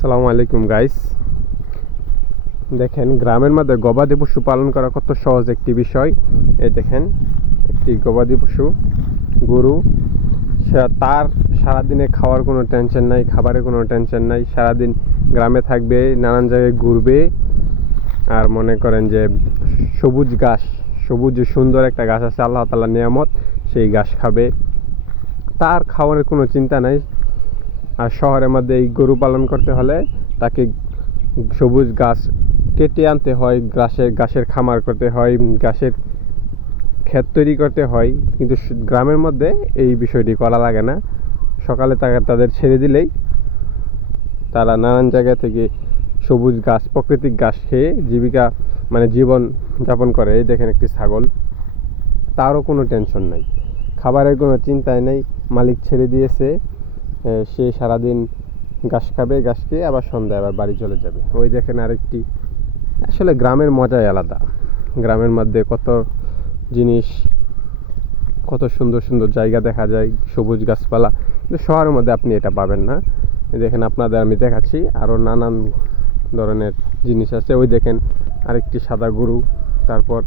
আসসালামু আলাইকুম গাইস। দেখেন গ্রামের মধ্যে গবাদি পশু পালন করা কত সহজ একটি বিষয়। এই দেখেন একটি গবাদি পশু গরু, তার সারাদিনে খাওয়ার কোনো টেনশন নাই, খাবারের কোনো টেনশন নাই। সারাদিন গ্রামে থাকবে, নানান জায়গায় ঘুরবে, আর মনে করেন যে সবুজ ঘাস, সবুজ সুন্দর একটা গাছ আছে আল্লাহ তাআলার নিয়ামত, সেই ঘাস খাবে, তার খাওয়ার কোনো চিন্তা নাই। আর শহরের মধ্যে এই গরু পালন করতে হলে তাকে সবুজ ঘাস কেটে আনতে হয়, ঘাসের খামার করতে হয়, ঘাসের ক্ষেত তৈরি করতে হয়। কিন্তু গ্রামের মধ্যে এই বিষয়টি করা লাগে না। সকালে তাদের ছেড়ে দিলেই তারা নানান জায়গা থেকে সবুজ ঘাস, প্রাকৃতিক ঘাস খেয়ে জীবন যাপন করে। এই দেখেন একটি ছাগল, তারও কোনো টেনশন নাই, খাবারের কোনো চিন্তাই নেই। মালিক ছেড়ে দিয়েছে, সে সারাদিন ঘাস খাবে, ঘাস খেয়ে আবার সন্ধ্যায় আবার বাড়ি চলে যাবে। ওই দেখেন আরেকটি। আসলে গ্রামের মজাই আলাদা। গ্রামের মধ্যে কত জিনিস, কত সুন্দর সুন্দর জায়গা দেখা যায়, সবুজ গাছপালা। কিন্তু শহরের মধ্যে আপনি এটা পাবেন না। দেখেন আপনাদের আমি দেখাচ্ছি, আরও নানান ধরনের জিনিস আছে। ওই দেখেন আরেকটি সাদা গরু, তারপর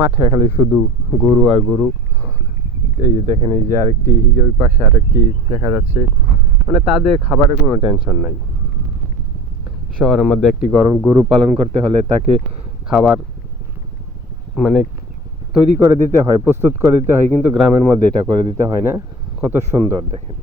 মাঠে খালি শুধু গরু আর গরু। এই যে দেখেন, এই যে আরেকটি, এই যে ওই পাশে আরেকটি দেখা যাচ্ছে। তাদের খাবারের কোনো টেনশন নাই। শহরের মধ্যে একটি গরু পালন করতে হলে তাকে খাবার তৈরি করে দিতে হয়, প্রস্তুত করে দিতে হয়, কিন্তু গ্রামের মধ্যে এটা করে দিতে হয় না। কত সুন্দর দেখেন।